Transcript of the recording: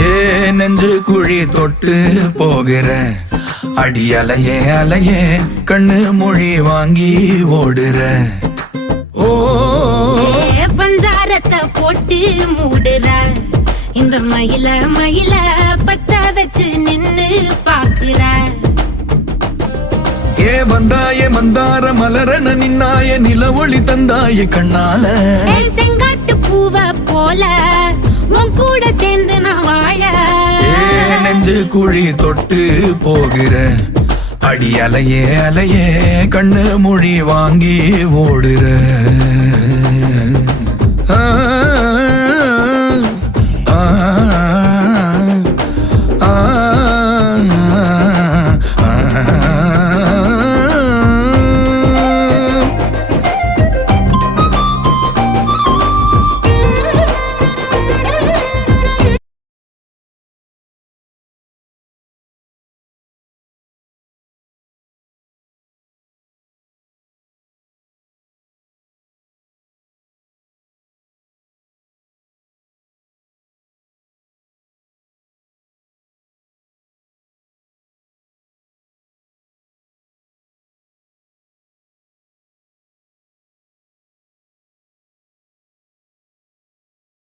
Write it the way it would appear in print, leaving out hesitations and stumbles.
ஏ நெஞ்சு குழி தொட்டு போகிற அடி அலையே அலையே கண்ணு மொழி வாங்கி ஓடுற. ஓ பஞ்சாரத்தை போட்டு மூடுற இந்த மயில மயில பத்த வச்சு நின்னு பாக்குற. ஏ வந்தாய மந்தார மலரன நின்னாய நில ஒளி தந்தாய கண்ணால. செங்காட்டு பூவ போல உன் கூட சேர்ந்து நான் வாழ. நெஞ்சு குழி தொட்டு போகிற அடி அலையே அலையே கண்ணு மொழி வாங்கி ஓடுற. ஆ ஆ